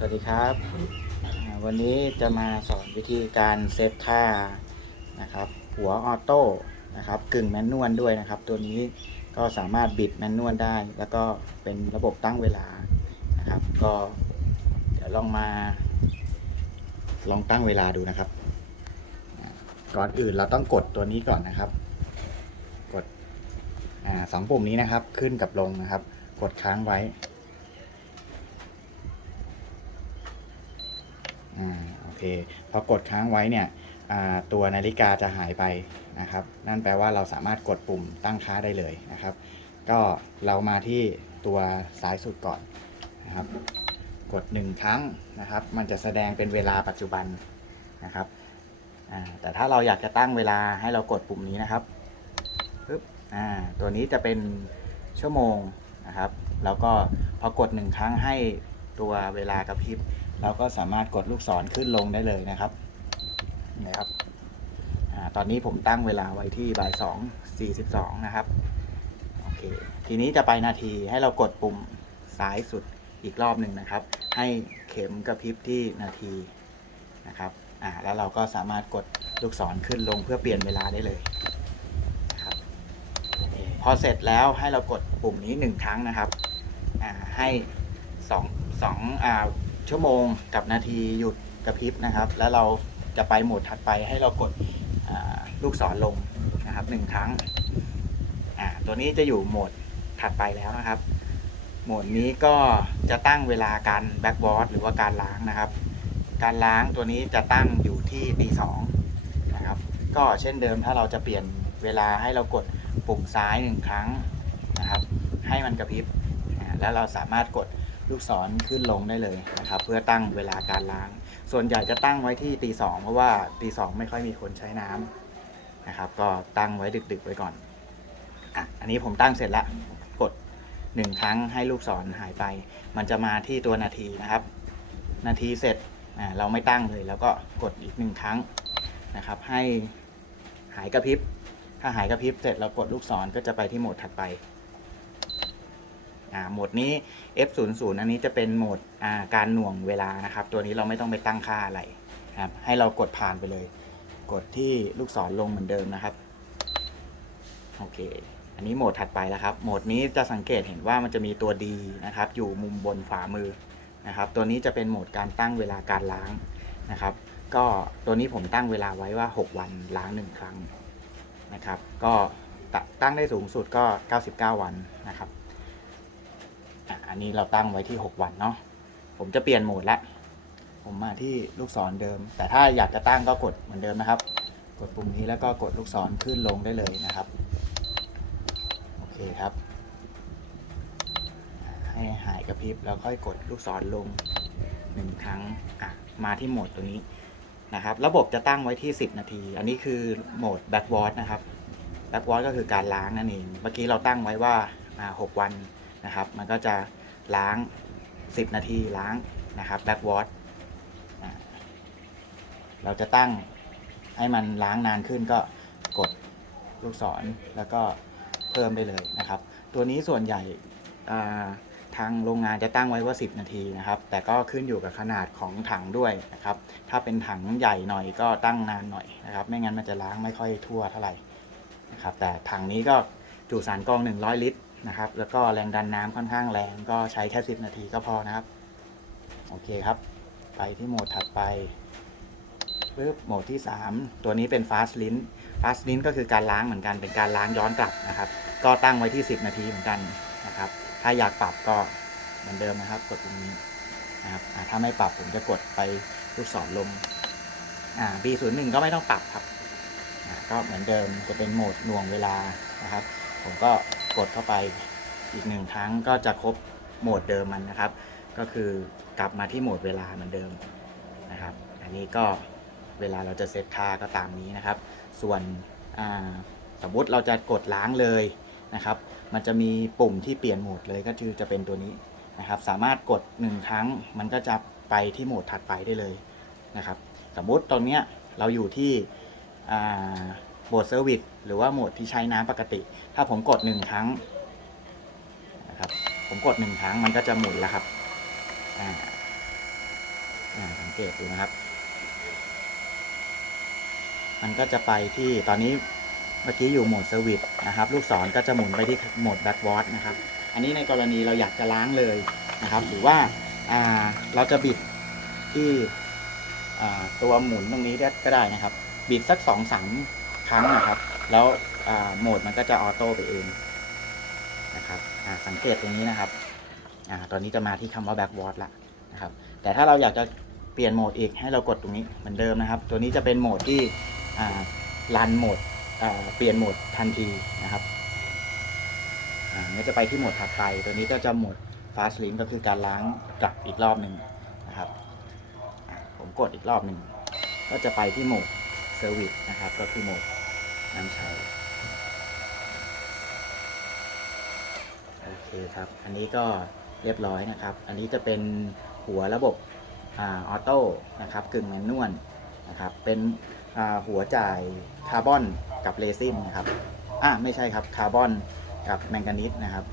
สวัสดีครับวันนี้จะมาสอนวิธีการเซฟค่านะครับหัวออโต้นะครับกึ่งแมนนวลด้วยนะครับ ตัวนี้ก็สามารถบิดแมนนวลได้ แล้วก็เป็นระบบตั้งเวลานะครับ ก็เดี๋ยวลองมา ลองตั้งเวลาดูนะครับ ก่อนอื่นเราต้องกดตัวนี้ก่อนนะครับ กดอสองปุ่มนี้นะครับขึ้นกับลงนะครับ กดค้างไว้ อ่าโอ เคพอกดค้างไว้เนี่ยตัวนาฬิกาจะหายไปนะครับ นั่นแปลว่าเราสามารถกดปุ่มตั้งค่าได้เลยนะครับ ก็เรามาที่ตัวซ้ายสุดก่อนนะครับ กด 1 ครั้งนะครับ มันจะแสดงเป็นเวลาปัจจุบันนะครับแต่ถ้าเราอยากจะตั้งเวลาให้เรากดปุ่มนี้นะครับปึ๊บตัวนี้จะเป็นชั่วโมงนะครับ แล้วก็พอกด 1 ครั้งให้ตัวเวลากระพริบ เราก็สามารถกดลูกศรขึ้นลงได้เลยนะครับนะครับอตอนนี้ผมตั้งเวลาไว้ที่บ่ายสองสี่สิบสองนะครับโอเคทีนี้จะไปนาทีให้เรากดปุ่มซ้ายสุดอีกรอบหนึ่งนะครับ ให้เข็มกระพริบที่นาทีนะครับอ่าแล้วเราก็สามารถกดลูกศรขึ้นลงเพื่อเปลี่ยนเวลาได้เลยครับพอเสร็จแล้วให้เรากดปุ่มนี้หนึ่งครั้งนะครับอ่าให้สองสองอ่า ชั่วโมงกับนาทีหยุดกระพริบนะครับ แล้วเราจะไปโหมดถัดไปให้เรากดลูกศรลงนะครับหนึ่งครั้ง ตัวนี้จะอยู่โหมดถัดไปแล้วนะครับ โหมดนี้ก็จะตั้งเวลาการแบ็กวอร์ดหรือว่าการล้างนะครับ การล้างตัวนี้จะตั้งอยู่ที่ตีสองนะครับ ก็เช่นเดิมถ้าเราจะเปลี่ยนเวลาให้เรากดปุ่มซ้ายหนึ่งครั้งนะครับ ให้มันกระพริบ แล้วเราสามารถกด ลูกศรขึ้นลงได้เลยนะครับเพื่อตั้งเวลาการล้าง ส่วนใหญ่จะตั้งไว้ที่ตีสองเพราะว่าตีสองไม่ค่อยมีคนใช้น้ำนะครับก็ตั้งไว้ดึกๆไว้ก่อนอะอันนี้ผมตั้งเสร็จแล้วกดหนึ่งครั้งให้ลูกศรหายไป มันจะมาที่ตัวนาทีนะครับ นาทีเสร็จอ่าเราไม่ตั้งเลย แล้วก็กดอีกหนึ่งครั้งนะครับให้หายกระพริบ ถ้าหายกระพริบเสร็จเรากดลูกศรก็จะไปที่โหมดถัดไป อ่าโหมดนี้ F00 อันนี้จะเป็นโหมดอ่าการหน่วงเวลานะครับ ตัวนี้เราไม่ต้องไปตั้งค่าอะไรครับให้เรากดผ่านไปเลย กดที่ลูกศรลงเหมือนเดิมนะครับโอเค อันนี้โหมดถัดไปแล้วครับ โหมดนี้จะสังเกตเห็นว่ามันจะมีตัว D นะครับ อยู่มุมบนขวามือนะครับ ตัวนี้จะเป็นโหมดการตั้งเวลาการล้างนะครับ ก็ตัวนี้ผมตั้งเวลาไว้ว่า 6 วันล้างหนึ่งครั้งนะครับ ก็ตั้งได้สูงสุดก็ 99 วันนะครับ อันนี้เราตั้งไว้ที่ 6 วันเนาะผมจะเปลี่ยนโหมดละผมมาที่ลูกศรเดิม แต่ถ้าอยากจะตั้งก็กดเหมือนเดิมนะครับ กดปุ่มนี้แล้วก็กดลูกศรขึ้นลงได้เลยนะครับโอเคครับ ให้หายกระพริบแล้วค่อยกดลูกศรลงหนึ่งครั้งอะมาที่โหมดตัวนี้นะครับ ระบบจะตั้งไว้ที่ 10 นาที อันนี้คือโหมด backward นะครับ backward ก็คือการล้างนั่นเอง เมื่อกี้เราตั้งไว้ว่าอ่า6วัน นะครับ มันก็จะล้าง 10 นาทีล้างนะครับแบ็กวอตเราจะตั้งให้มันล้างนานขึ้นก็กดลูกศรแล้วก็เพิ่มได้เลยนะครับ ตัวนี้ส่วนใหญ่ทางโรงงานจะตั้งไว้ว่า 10 นาทีนะครับ แต่ก็ขึ้นอยู่กับขนาดของถังด้วยนะครับ ถ้าเป็นถังใหญ่หน่อยก็ตั้งนานหน่อยนะครับ ไม่งั้นมันจะล้างไม่ค่อยทั่วเท่าไหร่นะครับ แต่ถังนี้ก็จุสารกรอง 100 ลิตร นะครับ แล้วก็แรงดันน้ำค่อนข้างแรงก็ใช้แค่ 10 นาทีก็พอนะครับ โอเคครับ ไปที่โหมดถัดไปปึ๊บโหมดที่ 3 ตัวนี้เป็น fast lint fast lint ก็คือการล้างเหมือนกันเป็นการล้างย้อนกลับนะครับ ก็ตั้งไว้ที่ 10 นาทีเหมือนกันนะครับ ถ้าอยากปรับก็เหมือนเดิมนะครับ กดตรงนี้นะครับถ้าไม่ปรับผมจะกดไปลูกศรลมอ่า B01 ก็ไม่ต้องปรับครับก็เหมือนเดิมจะเป็นโหมดหน่วงเวลานะครับ ผมก็ กดเข้าไปอีกหนึ่งครั้งก็จะครบโหมดเดิมมันนะครับ ก็คือกลับมาที่โหมดเวลาเหมือนเดิมนะครับ อันนี้ก็เวลาเราจะเซตค่าก็ตามนี้นะครับ ส่วนสมมติเราจะกดล้างเลยนะครับ มันจะมีปุ่มที่เปลี่ยนโหมดเลยก็คือจะเป็นตัวนี้นะครับ สามารถกด 1 ครั้งมันก็จะไปที่โหมดถัดไปได้เลยนะครับ สมมุติตรงเนี้เราอยู่ที่ โหมดเซอร์วิสหรือว่าโหมดที่ใช้น้ำปกติ ถ้าผมกดหนึ่งครั้งนะครับผมกดหนึ่งครั้งมันก็จะหมุนแล้วครับอ่าเกตดูนะครับ มันก็จะไปที่ตอนนี้เมื่อกี้อยู่โหมดเซอร์วิสนะครับ ลูกศรก็จะหมุนไปที่โหมดแบ็กวอตนะครับ อันนี้ในกรณีเราอยากจะล้างเลยนะครับ หรือว่าอ่าเราจะบิดที่ตัวหมุนตรงนี้ก็ได้นะครับ บิดสักสองสาม ครั้งนะครับ แล้วโหมดมันก็จะออโต้ไปเองนะครับสังเกตตรงนี้นะครับอตอนนี้จะมาที่คำว่า backward ละนะครับ แต่ถ้าเราอยากจะเปลี่ยนโหมดอีกให้เรากดตรงนี้เหมือนเดิมนะครับ ตัวนี้จะเป็นโหมดที่รันโหมดเปลี่ยนโหมดทันทีนะครับอ่จะไปที่โหมดถัดไป ตัวนี้ก็จะโหมด fast link ก็คือการล้างกลับอีกรอบหนึ่งนะครับ ผมกดอีกรอบหนึ่งก็จะไปที่โหมด service นะครับ ก็คือโหมดน้ำใช้ โอเคครับ อันนี้ก็เรียบร้อยนะครับ อันนี้จะเป็นหัวระบบออโต้นะครับ กึ่งแมนนวลนะครับ เป็นหัวจ่ายคาร์บอนกับเรซินนะครับอะไม่ใช่ครับ คาร์บอนกับแมงกานีสนะครับ